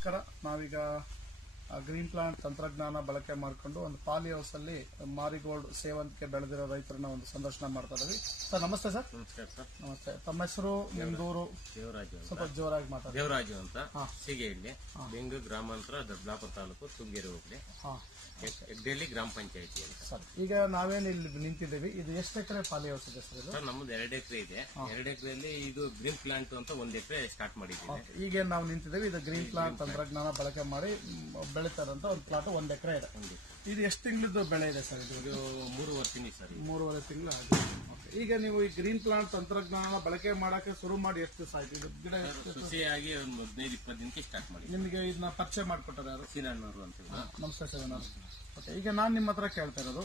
ನಮಸ್ಕಾರ. ನಾವೀಗ green plant ತಂತ್ರಜ್ಞಾನ ಬಳಕೆ ಮಾಡಿಕೊಂಡು ಒಂದು ಪಾಲಿ ಹೌಸ್ ಅಲ್ಲಿ ಮಾರಿಗೋಲ್ಡ್ ಸೇವಂತಿಗೆ ಬೆಳೆದಿರೋ ರೈತರನ್ನ ಒಂದು ಸಂದರ್ಶನ ಮಾಡ್ತಾ ಇದ್ದೀವಿ. ಸರ್ ನಮಸ್ತೆ. ಸರ್ ನಮಸ್ಕಾರ ಸರ್. ನಮಸ್ತೆ. ತಮ್ಮ ಹೆಸರು, ನಿಮ್ದೂರು? ದೇವರಾಜು. ಸ್ವಲ್ಪ ಜೋರಾಗಿ ಮಾತಾಡಿ. ದೇವರಾಜು ಅಂತ, ಸಿಗೇಹಳ್ಳಿ, ಬೆಂಗಳೂರು ಗ್ರಾಮಾಂತರ, ದೊಡ್ಡಬಳ್ಳಾಪುರ ತಾಲೂಕು, ತುಮಗೇರಿ ಹೋಬಳಿ, ಹೆಗ್ಡೆಹಳ್ಳಿ ಗ್ರಾಮ ಪಂಚಾಯತಿ ಅಂತ. ಸರ್ ಈಗ ನಾವೇನು ಇಲ್ಲಿ ನಿಂತಿದ್ದೀವಿ, ಇದು ಎಷ್ಟು ಎಕರೆ ಪಾಲಿ ಹೌಸ್ ಇದೆ ಸರ್? ಇದು ಸರ್ ನಮ್ಮದು 2 ಎಕರೆ ಇದೆ. 2 ಎಕರೆಯಲ್ಲಿ ಇದು ಗ್ರೀನ್ ಪ್ಲಾಂಟ್ ಅಂತ 1 ಎಕರೆ ಸ್ಟಾರ್ಟ್ ಮಾಡಿದ್ದೀವಿ. ಈಗ ನಾವು ನಿಂತಿದ್ದೀವಿ, ಇದು ಗ್ರೀನ್ ಪ್ಲಾಂಟ್ ತಂತ್ರಜ್ಞಾನ ಬಳಕೆ ಮಾಡಿ ಬೆಳೀತಾ ಇರೋಂಥ ಒಂದು ಪ್ಲಾಟ್ 1 ಎಕರೆ ಇದೆ. ಇದು ಎಷ್ಟು ತಿಂಗಳದ್ದು ಬೆಳೆ ಇದೆ ಸರ್? ಇದು 3 ತಿಂಗಳು ಸರ್. 3.5 ತಿಂಗಳು ಆಗಿದೆ. ಈಗ ನೀವು ಈ ಗ್ರೀನ್ ಪ್ಲಾಂಟ್ ತಂತ್ರಜ್ಞಾನ ಬಳಕೆ ಮಾಡಕ್ಕೆ ಶುರು ಮಾಡಿ ಎಷ್ಟು ದಿವಸ ಆಯ್ತು? ಇದು ಗಿಡ ಖುಷಿಯಾಗಿ ಒಂದು 15-20 ದಿನಕ್ಕೆ ಸ್ಟಾರ್ಟ್ ಮಾಡಿ. ನಿಮಗೆ ಇದನ್ನ ಪರಿಚಯ ಮಾಡಿಕೊಟ್ಟಾರೆ ಯಾರು? ಸೀನಣ್ಣವರು ಅಂತ. ನಮಸ್ತೆ ಸರ್. ಓಕೆ, ಈಗ ನಾನು ನಿಮ್ಮ ಹತ್ರ ಕೇಳ್ತಾ ಇರೋದು,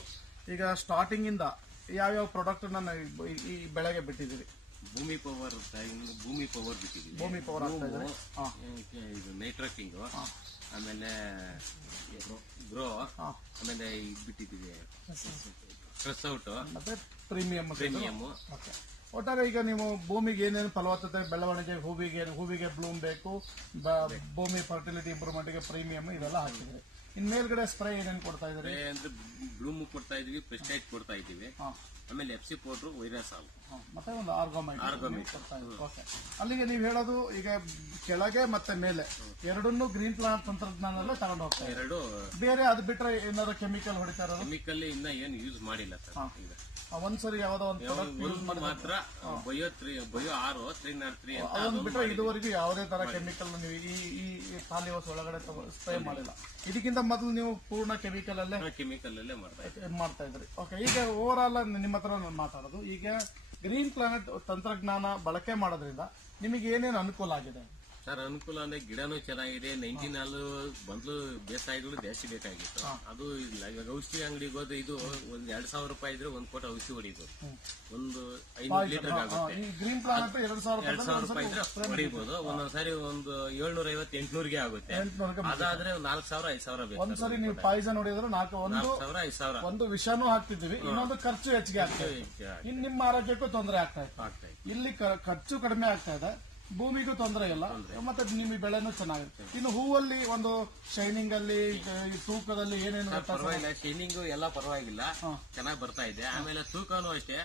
ಈಗ ಸ್ಟಾರ್ಟಿಂಗ್ ಇಂದ ಯಾವ್ಯಾವ ಪ್ರಾಡಕ್ಟ್ ಈ ಬೆಳೆಗೆ ಬಿಟ್ಟಿದ್ದೀರಿ? ಭೂಮಿ ಪವರ್ ಬಿಟ್ಟಿದ್ದೀವಿ. ಭೂಮಿ ಪವರ್ ಆಗ್ತಾ ಇದ್ದಾರೆ, ಇದು ನೈಟ್ರಕಿಂಗ್, ಆಮೇಲೆ ಗ್ರೋ, ಆಮೇಲೆ ಬಿಟ್ಟಿದ್ದೀವಿ ಸ್ಟ್ರೆಸ್ ಔಟ್, ಮತ್ತೆ ಪ್ರೀಮಿಯಂ. ಒಟ್ಟಾರೆ ಈಗ ನೀವು ಭೂಮಿಗೆ ಏನೇನು ಫಲವತ್ತತೆ, ಬೆಳವಣಿಗೆ, ಹೂವಿಗೆ ಬ್ಲೂಮ್ ಬೇಕು, ಭೂಮಿ ಫರ್ಟಿಲಿಟಿ ಇಂಪ್ರೂವ್ಮೆಂಟ್ಗೆ ಪ್ರೀಮಿಯಂ, ಇದೆಲ್ಲ ಹಾಕಿದ್ರಿ. ಇನ್ ಮೇಲ್ಗಡೆ ಸ್ಪ್ರೇ ಏನೇನು ಕೊಡ್ತಾ ಇದ್ರಿ? ಅಂದ್ರೆ ಬ್ಲೂಮ್ ಕೊಡ್ತಾ ಇದೀವಿ, ಪೆಸ್ಟೈಡ್ ಕೊಡ್ತಾ ಇದೀವಿ, ಆಮೇಲೆ ಎಫ್ಸಿ ಪೌಡರ್, ವೈರಸಾಲ್, ಮತ್ತೆ ಒಂದು ಆರ್ಗಾಮೈಟ್ ಕೊಡ್ತಾ ಇದ್ವಿ. ಓಕೆ, ಅಲ್ಲಿಗೆ ನೀವು ಹೇಳೋದು ಈಗ ಕೆಳಗೆ ಮತ್ತೆ ಮೇಲೆ ಎರಡನ್ನೂ ಗ್ರೀನ್ ಪ್ಲಾಂಟ್ ತಂತ್ರಜ್ಞಾನದಲ್ಲೇ ತಗೊಂಡು ಹೋಗ್ತಾ ಎರಡು. ಬೇರೆ ಅದು ಬಿಟ್ರೆ ಏನಾದ್ರು ಕೆಮಿಕಲ್ ಹೊಡಿತಾ ಇರೋದು? ಕೆಮಿಕಲ್ ಇನ್ನ ಏನು ಯೂಸ್ ಮಾಡಿಲ್ಲ ಸರ್. ಒಂದ್ಸರಿ ಯಾವ್ದೋ ಒಂದು ಮಾತ್ರ ಬಯೋ 303 ಅಂತ ಅದೊಂದು ಬಿಟ್ರೆ ಇದುವರೆಗೂ ಯಾವುದೇ ತರ ಕೆಮಿಕಲ್ ನೀವು ಈ ಪಾಲಿ ಹೌಸ್ ಒಳಗಡೆ ಸ್ಪ್ರೇ ಮಾಡಿಲ್ಲ. ಇದಕ್ಕಿಂತ ಮೊದಲು ನೀವು ಪೂರ್ಣ ಕೆಮಿಕಲ್ ಅಲ್ಲೇ ಮಾಡ್ತಾ ಇದ್ರಿ. ಓಕೆ, ಈಗ ಓವರ್ ಆಲ್ ನಿಮ್ಮ ಹತ್ರ ನಾನು ಮಾತಾಡೋದು, ಈಗ ಗ್ರೀನ್ ಪ್ಲಾನೆಟ್ ತಂತ್ರಜ್ಞಾನ ಬಳಕೆ ಮಾಡೋದ್ರಿಂದ ನಿಮಗೆ ಏನೇನು ಅನುಕೂಲ ಆಗಿದೆ ಸರ್? ಅನುಕೂಲ ಅಂದ್ರೆ ಗಿಡನೂ ಚೆನ್ನಾಗಿದೆ. 19 ಬಂದ್ಲು ಬೇಸಾಯಗಳು ಜಾಸ್ತಿ ಬೇಕಾಗಿತ್ತು. ಅದು ಇಲ್ಲ. ಇವಾಗ ಔಷಧಿ ಅಂಗಡಿಗೆ ಹೋದ್ರೆ ಇದು ಒಂದ್ 2,000 ರೂಪಾಯಿ ಇದ್ರೆ 1 ಕೋಟಿ ಔಷಧಿ ಹೊಡಿಬೋದು. ಒಂದು 500 ಲೀಟರ್ ಆಗುತ್ತೆ. 2,000 ರೂಪಾಯಿ ಇದ್ರೆ ಹೊಡಿಬಹುದು. ಒಂದೊಂದ್ಸರಿ ಒಂದು 750-800ಗೆ ಆಗುತ್ತೆ. ಅದಾದ್ರೆ 4,000-5,000 ಬೇಕು. ಒಂದ್ಸರಿ ನೀವು ಪಾಯ್ಸನ್ ಹೊಡಿದ್ರೆ 4,000-5,000. ಒಂದು ವಿಷಾನೂ ಹಾಕ್ತಿದ್ದೀವಿ, ಇನ್ನೊಂದು ಖರ್ಚು ಹೆಚ್ಚಿಗೆ ಆಗ್ತಾ ಇದೆ. ಇನ್ನು ನಿಮ್ಮ ಆರೋಗ್ಯಕ್ಕೂ ತೊಂದರೆ ಆಗ್ತಾ ಇದೆ. ಇಲ್ಲಿ ಖರ್ಚು ಕಡಿಮೆ ಆಗ್ತಾ ಇದೆ, ಭೂಮಿಗೂ ತೊಂದರೆ ಇಲ್ಲ, ಮತ್ತೆ ನಿಮಗೆ ಬೆಳೆನೂ ಚೆನ್ನಾಗಿರುತ್ತೆ. ಇನ್ನು ಹೂವಲ್ಲಿ ಒಂದು ಶೈನಿಂಗ್ ಅಲ್ಲಿ, ತೂಕದಲ್ಲಿ ಏನೇನು? ಪರವಾಗಿಲ್ಲ, ಶೈನಿಂಗ್ ಎಲ್ಲ ಪರವಾಗಿಲ್ಲ, ಚೆನ್ನಾಗಿ ಬರ್ತಾ ಇದೆ. ಆಮೇಲೆ ತೂಕನೂ ಅಷ್ಟೇ.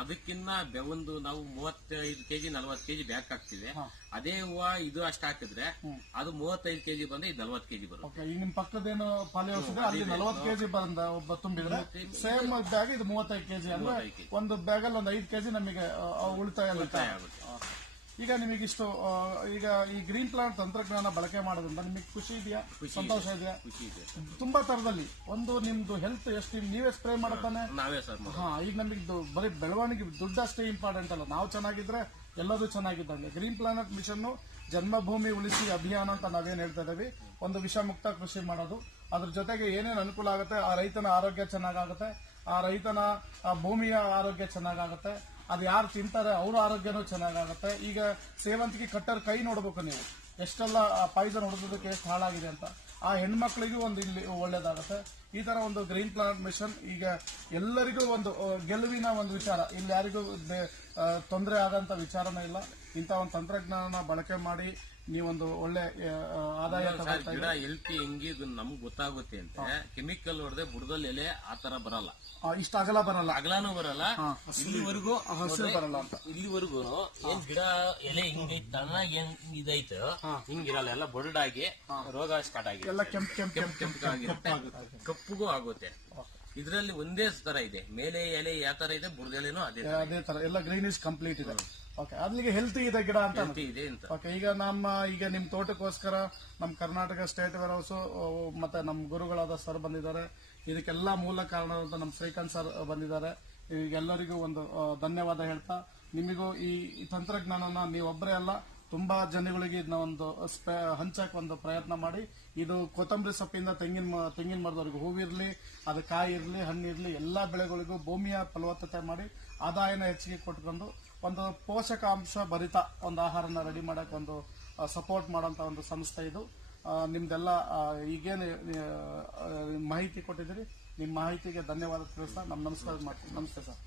ಅದಕ್ಕಿನ್ನ ಒಂದು ನಾವು 35 ಕೆಜಿ 40 ಕೆಜಿ ಬ್ಯಾಕ್ ಹಾಕ್ತಿವಿ. ಅದೇ ಹೂವ ಇದು ಅಷ್ಟು ಹಾಕಿದ್ರೆ ಅದು 35 ಕೆಜಿ ಬಂದ್ರೆ ಇದು 40 ಕೆಜಿ ಬರುತ್ತೆ. ಈಗ ನಿಮ್ ಪಕ್ಕದೇನು ಪಾಲಿ ಹೌಸ್ ಇದೆ, ಅಲ್ಲಿ 40 ಕೆಜಿ ತುಂಬಿದ್ರೆ ಸೇಮ್ ಬ್ಯಾಗ್ ಇದು 35 ಕೆಜಿ ಅಂದ್ರೆ ಒಂದು ಬ್ಯಾಗ್ ಅಲ್ಲಿ ಒಂದು 5 ಕೆಜಿ ನಮಗೆ ಉಳಿತಾಯ ಆಗುತ್ತೆ. ಈಗ ನಿಮಗಿಷ್ಟು ಈಗ ಈ ಗ್ರೀನ್ ಪ್ಲಾಂಟ್ ತಂತ್ರಜ್ಞಾನ ಬಳಕೆ ಮಾಡೋದ್ರಿಂದ ನಿಮಗೆ ಖುಷಿ ಇದೆಯಾ, ಸಂತೋಷ ಇದೆಯಾ? ತುಂಬಾ ತರದಲ್ಲಿ ಒಂದು ನಿಮ್ದು ಹೆಲ್ತ್ ಎಷ್ಟು ನೀವೇ ಸ್ಪ್ರೇ ಮಾಡತಾನೆ? ನಾವೇ ಸರ್. ಈಗ ನಮಗೆ ಬರೀ ಬೆಳವಣಿಗೆ ದುಡ್ಡು ಅಷ್ಟೇ ಇಂಪಾರ್ಟೆಂಟ್ ಅಲ್ಲ, ನಾವು ಚೆನ್ನಾಗಿದ್ರೆ ಎಲ್ಲದೂ ಚೆನ್ನಾಗಿದ್ದಂಗೆ. ಗ್ರೀನ್ ಪ್ಲಾನೆಟ್ ಮಿಷನ್ ಜನ್ಮಭೂಮಿ ಉಳಿಸಿ ಅಭಿಯಾನ ಅಂತ ನಾವೇನ್ ಹೇಳ್ತಾ ಇದ್ದೀವಿ, ಒಂದು ವಿಷಮುಕ್ತ ಕೃಷಿ ಮಾಡೋದು. ಅದ್ರ ಜೊತೆಗೆ ಏನೇನು ಅನುಕೂಲ ಆಗುತ್ತೆ, ಆ ರೈತನ ಆರೋಗ್ಯ ಚೆನ್ನಾಗುತ್ತೆ, ಆ ರೈತನ ಭೂಮಿಯ ಆರೋಗ್ಯ ಚೆನ್ನಾಗುತ್ತೆ, ಅದು ಯಾರು ತಿಂತಾರೆ ಅವ್ರ ಆರೋಗ್ಯನೂ ಚೆನ್ನಾಗುತ್ತೆ. ಈಗ ಸೇವಂತಿಗೆ ಕಟ್ಟರ್ ಕೈ ನೋಡ್ಬೇಕು ನೀವು, ಎಷ್ಟೆಲ್ಲ ಪಾಯ್ಸನ್ ಹೊಡೆದಕ್ಕೆ ಎಷ್ಟು ಹಾಳಾಗಿದೆ ಅಂತ. ಆ ಹೆಣ್ಮಕ್ಳಿಗೂ ಒಂದು ಇಲ್ಲಿ ಒಳ್ಳೇದಾಗುತ್ತೆ. ಈ ತರ ಒಂದು ಗ್ರೀನ್ ಪ್ಲಾಂಟ್ ಮಿಷನ್ ಈಗ ಎಲ್ಲರಿಗೂ ಒಂದು ಗೆಲುವಿನ ಒಂದು ವಿಚಾರ. ಇಲ್ಲಿ ಯಾರಿಗೂ ತೊಂದರೆ ಆಗಂತ ವಿಚಾರನೇ ಇಲ್ಲ. ಇಂಥ ಒಂದು ತಂತ್ರಜ್ಞಾನ ಬಳಕೆ ಮಾಡಿ ನೀವೊಂದು ಒಳ್ಳೆ ಆದಾಯ ಗಿಡ ಎಲ್ತಿ ಹೆಂಗಿ ನಮ್ಗೆ ಗೊತ್ತಾಗುತ್ತೆ ಅಂತ. ಕೆಮಿಕಲ್ ಹೊಡೆದ್ರೆ ಬುಡದಲ್ಲಿ ಎಲೆ ಆತರ ಬರಲ್ಲ, ಇಷ್ಟ ಅಗಲ ಬರಲ್ಲ, ಅಗಲಾನು ಬರಲ್ಲ, ಇಲ್ಲಿವರೆಗೂ ಹಸಿರು ಬರಲ್ಲ ಅಂತ. ಇಲ್ಲಿವರೆಗೂ ಏನ್ ಗಿಡ ಎಲೆ ಹಿಂಗೈತೆ ಚೆನ್ನಾಗಿ ಇದೈತೆ ಹಿಂಗಿರಲ್ಲ, ಎಲ್ಲ ಬೊರಡಾಗಿ ರೋಗ ಸ್ಟಾರ್ಟ್ ಆಗಿ ಎಲ್ಲ ಕೆಂಪಾಗಿರುತ್ತೆ, ಕಪ್ಪುಗೂ ಆಗುತ್ತೆ. ಇದರಲ್ಲಿ ಒಂದೇ ತರ ಇದೆ, ಮೇಲೆ ಎಲೆ ಯಾವ ತರ ಇದೆ, ಬುಡದೆಲೆನೂ ಅದೇ ತರ ಎಲ್ಲ ಗ್ರೀನಿಶ್ ಕಂಪ್ಲೀಟ್ ಇದೆ. ಓಕೆ, ಅಲ್ಲಿಗೆ ಹೆಲ್ತಿ ಇದೆ ಗಿಡ ಅಂತ ಇದೆ ಅಂತ. ಓಕೆ, ಈಗ ನಿಮ್ ತೋಟಕ್ಕೋಸ್ಕರ ನಮ್ಮ ಕರ್ನಾಟಕ ಸ್ಟೇಟ್ ವೇರ್ ಹೌಸ್ ಮತ್ತೆ ನಮ್ಮ ಗುರುಗಳಾದ ಸರ್ ಬಂದಿದ್ದಾರೆ. ಇದಕ್ಕೆಲ್ಲ ಮೂಲ ಕಾರಣ ಅಂತ ನಮ್ಮ ಶ್ರೀಕಾಂತ್ ಸರ್ ಬಂದಿದ್ದಾರೆ. ಈಗೆಲ್ಲರಿಗೂ ಒಂದು ಧನ್ಯವಾದ ಹೇಳ್ತಾ, ನಿಮಗೂ ಈ ತಂತ್ರಜ್ಞಾನನ ನೀವೊಬ್ಬರೇ ಅಲ್ಲ, ತುಂಬಾ ಜನಗಳಿಗೆ ಇದನ್ನ ಒಂದು ಹಂಚಕ್ ಒಂದು ಪ್ರಯತ್ನ ಮಾಡಿ. ಇದು ಕೊತ್ತಂಬರಿ ಸೊಪ್ಪಿಂದ ತೆಂಗಿನ ಮರದವರೆಗೂ, ಹೂವಿರ್ಲಿ, ಅದು ಕಾಯಿ ಇರ್ಲಿ, ಹಣ್ಣಿರ್ಲಿ, ಎಲ್ಲಾ ಬೆಳೆಗಳಿಗೂ ಭೂಮಿಯ ಫಲವತ್ತತೆ ಮಾಡಿ ಆದಾಯನ ಹೆಚ್ಚಿಗೆ ಕೊಟ್ಕೊಂಡು ಒಂದು ಪೋಷಕಾಂಶ ಭರಿತ ಒಂದು ಆಹಾರನ ರೆಡಿ ಮಾಡಕ್ ಒಂದು ಸಪೋರ್ಟ್ ಮಾಡೋಂತ ಒಂದು ಸಂಸ್ಥೆ ಇದು. ನಿಮ್ದೆಲ್ಲ ಈಗೇನು ಮಾಹಿತಿ ಕೊಟ್ಟಿದ್ದೀರಿ, ನಿಮ್ಮ ಮಾಹಿತಿಗೆ ಧನ್ಯವಾದ ತಿಳಿಸ್ತಾ ನಮ್ಮ ನಮಸ್ಕಾರ ಮಾಡ್ತೀನಿ. ನಮಸ್ತೆ ಸರ್.